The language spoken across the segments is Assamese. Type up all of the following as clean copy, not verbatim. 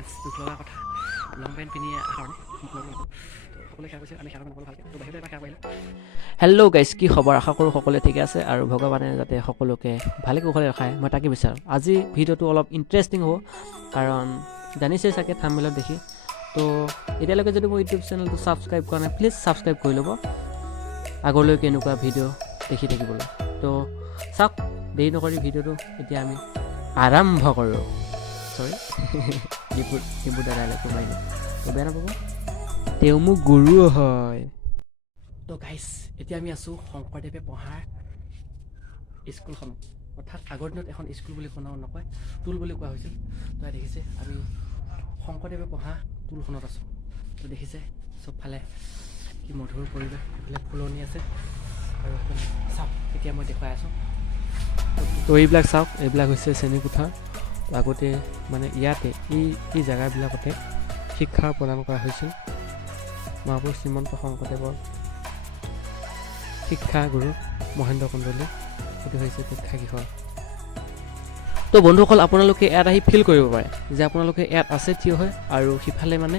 ফেন্স দুখ লগা কথা লং পেণ্ট পিন্ধি কাৰণে সকলোৱে সেৱা কৰিছে আমি সেৱা নকৰোঁ ভালকৈ তো বাহিৰতে এবাৰ সেৱা কৰিলোঁ। হেল্ল' গাইজ, কি খবৰ? আশা কৰোঁ সকলোৱে ঠিকে আছে আৰু ভগৱানে যাতে সকলোকে ভালে কুশলে ৰখায় মই তাকে বিচাৰোঁ। আজি ভিডিঅ'টো অলপ ইণ্টাৰেষ্টিং হ'ব কাৰণ জানিছেই চাগে থাম্বনেইলত দেখি। তো এতিয়ালৈকে যদি মোৰ ইউটিউব চেনেলটো ছাবস্ক্ৰাইব কৰা নাই প্লিজ ছাবস্ক্ৰাইব কৰি ল'ব আগলৈকে এনেকুৱা ভিডিঅ' দেখি থাকিবলৈ। তো চাওক, দেৰি নকৰি ভিডিঅ'টো এতিয়া আমি আৰম্ভ কৰোঁ। চৰি ডিম্পু দাদাই ডাইলগটো মাৰিলোঁ, তো বেয়া নাপাব, তেওঁ মোক গুৰুও হয়। তো গাইজ, এতিয়া আমি আছোঁ শংকৰদেৱে পঢ়াৰ স্কুলখনত, অৰ্থাৎ আগৰ দিনত এখন স্কুল বুলি কোৱা নকয়, টুল বুলি কোৱা হৈছিল। তো দেখিছে আমি শংকৰদেৱে পঢ়া টুলখনত আছোঁ। তো দেখিছে চবফালে কি মধুৰ পৰিৱেশ, এইফালে ফুলনি আছে আৰু চাওক এতিয়া মই দেখুৱাই আছোঁ। তো এইবিলাক চাওক, এইবিলাক হৈছে শ্ৰেণীকোঠা। আগতে মানে ইয়াতে এই জেগাবিলাকতে শিক্ষা প্ৰদান কৰা হৈছিল মহাপুৰুষ শ্ৰীমন্ত শংকৰদেৱৰ শিক্ষাগুৰু মহেন্দ্ৰ কন্দলী। সেইটো হৈছে শিক্ষাগৃহ। তো বন্ধুসকল, আপোনালোকে ইয়াত আহি ফিল কৰিব পাৰে যে আপোনালোকে ইয়াত আছে থিয় হয় আৰু সিফালে মানে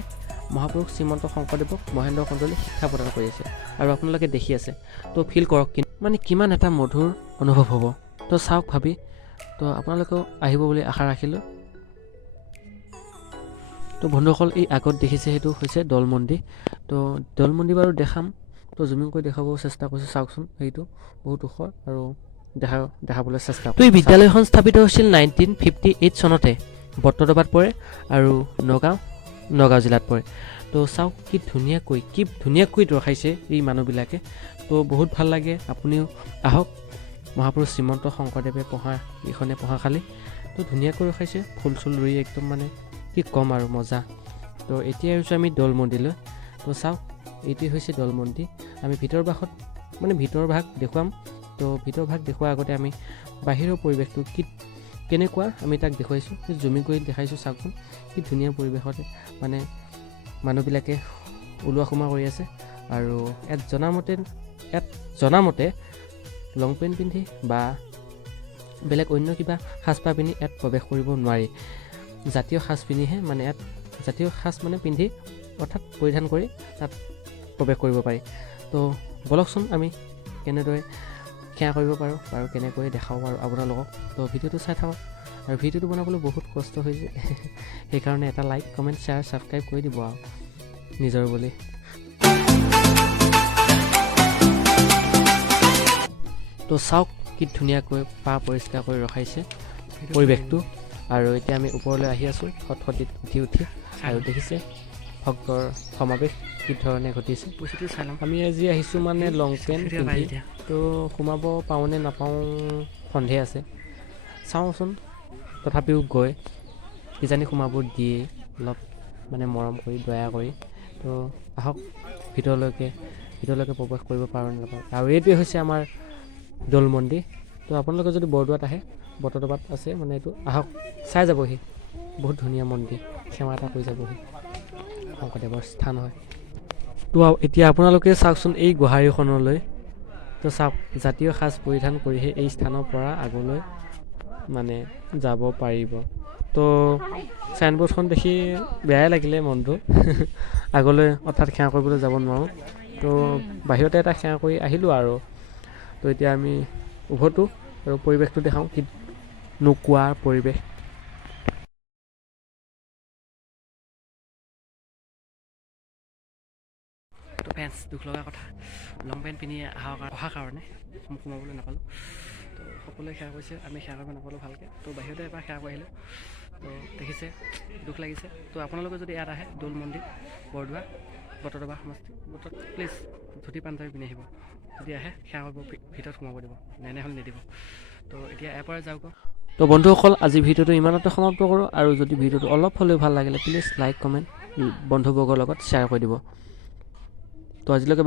মহাপুৰুষ শ্ৰীমন্ত শংকৰদেৱক মহেন্দ্ৰ কন্দলী শিক্ষা প্ৰদান কৰি আছে আৰু আপোনালোকে দেখি আছে। তো ফিল কৰক মানে কিমান এটা মধুৰ অনুভৱ হ'ব। তো চাওক ভাবি, তো আপোনালোকেও আহিব বুলি আশা ৰাখিলোঁ। তো বন্ধুসকল, এই আগত দেখিছে সেইটো হৈছে দৌল মন্দিৰ। তো দৌল মন্দিৰ বাৰু দেখাম, তো জুমিং কৰি দেখাব চেষ্টা কৰিছোঁ। চাওকচোন, সেইটো বহুত ওখ আৰু দেখাবলৈ চেষ্টা কৰিম। তো এই বিদ্যালয়খন স্থাপিত হৈছিল 1958 চনতে। বট্ৰদবাত পৰে আৰু নগাঁও জিলাত পৰে। তো চাওক কি ধুনীয়াকৈ ৰখাইছে এই মানুহবিলাকে। তো বহুত ভাল লাগে, আপুনিও আহক। মহাপুৰুষ শ্ৰীমন্ত শংকৰদেৱে পঢ়া এইখনে পঢ়াশালী। তো ধুনীয়াকৈ ৰখাইছে, ফুল চুল ৰুই একদম মানে কি ক'ম আৰু মজা। তো এতিয়া আহিছোঁ আমি দৌল মন্দিৰলৈ। তো চাওক, এইটোৱে হৈছে দৌল মন্দিৰ। আমি ভিতৰ ভাগ দেখুৱাম। তো ভিতৰ ভাগ দেখুওৱাৰ আগতে আমি বাহিৰৰ পৰিৱেশটো কেনেকুৱা আমি তাক দেখুৱাইছোঁ, জুমিং কৰি দেখাইছোঁ। চাওকচোন কি ধুনীয়া পৰিৱেশতে মানে মানুহবিলাকে ওলোৱা সোমোৱা কৰি আছে। আৰু ইয়াত জনামতে লং পেণ্ট পিন্ধি বা বেলেগ অন্য কিবা সাজপাৰ পিন্ধি ইয়াত প্ৰৱেশ কৰিব নোৱাৰি। জাতীয় সাজ পিন্ধিহে মানে ইয়াত জাতীয় সাজ মানে পিন্ধি অৰ্থাৎ পৰিধান কৰি তাত প্ৰৱেশ কৰিব পাৰি। তো বলকচোন আমি কেনেদৰে সেৱা কৰিব পাৰোঁ আৰু কেনেকৈ দেখাব পাৰোঁ আপোনালোকক। তো ভিডিঅ'টো চাই থাকক আৰু ভিডিঅ'টো বনাবলৈ বহুত কষ্ট হৈছে সেইকাৰণে এটা লাইক কমেণ্ট শ্বেয়াৰ ছাবস্ক্ৰাইব কৰি দিব আৰু নিজৰ বুলি। তো চাওক কি ধুনীয়াকৈ পৰিষ্কাৰ কৰি ৰখাইছে পৰিৱেশটো। আৰু এতিয়া আমি ওপৰলৈ আহি আছোঁ সতসতিত উঠি আৰু দেখিছে ভক্তৰ সমাৱেশ কি ধৰণে ঘটিছে। আমি আজি আহিছোঁ মানে লং পেণ্ট পিন্ধি। তো সোমাব পাৰোঁনে নাপাওঁ সন্দেহ আছে, চাওঁচোন। তথাপিও গৈ কিজানি সোমাব দিয়ে, অলপ মানে মৰম কৰি দয়া কৰি। তো আহক ভিতৰলৈকে প্ৰৱেশ কৰিব পাৰোঁ নে নাপাওঁ। আৰু এইটোৱে হৈছে আমাৰ দৌল মন্দিৰ। তো আপোনালোকে যদি বৰদোৱাত আহে, বট্ৰদবাত আছে মানে এইটো, আহক চাই যাবহি। বহুত ধুনীয়া মন্দিৰ, সেৱা এটা কৰি যাবহি। শংকৰদেৱৰ স্থান হয়। তো এতিয়া আপোনালোকে চাওকচোন এই গোহাৰিখনলৈ। তো চাওক, জাতীয় সাজ পৰিধান কৰিহে এই স্থানৰ পৰা আগলৈ মানে যাব পাৰিব। তো চাইনবৰ্ডখন দেখি বেয়াই লাগিলে মনটো আগলৈ অৰ্থাৎ সেৱা কৰিবলৈ যাব নোৱাৰোঁ। তো বাহিৰতে এটা সেৱা কৰি আহিলোঁ আৰু। তো এতিয়া আমি উভতো আৰু পৰিৱেশটো দেখাওঁ, কি নোকোৱাৰ পৰিৱেশ। তো ফেন্স দুখ লগা কথা লং পেণ্ট পিন্ধি অহাৰ কাৰণে মোক সোমাবলৈ নাপালোঁ। তো সকলোৱে সেৱা কৰিছে, আমি সেৱা কৰিব নাপালোঁ ভালকৈ। তো বাহিৰতে এবাৰ সেৱা কৰি আহিলোঁ। তো দেখিছে দুখ লাগিছে। তো আপোনালোকে যদি ইয়াত আহে দৌল মন্দিৰ বৰদোৱা বট্ৰদবা সমষ্টি, প্লিজ ধুতি পাঞ্জাবী পিন্ধি আহিব। যদি আহে সেৱা কৰিব, ভিতৰত সোমাব দিব, এনেহ'লে নিদিব। তো এতিয়া ইয়াৰ পৰা যাওক। তো বন্ধুসকল, আজি ভিডিঅ'টো ইমানতে সমাপ্ত কৰোঁ। আৰু যদি ভিডিঅ'টো অলপ হ'লেও ভাল লাগিলে প্লিজ লাইক কমেণ্ট বন্ধুবৰ্গৰ লগত শ্বেয়াৰ কৰি দিব। তো আজিলৈকে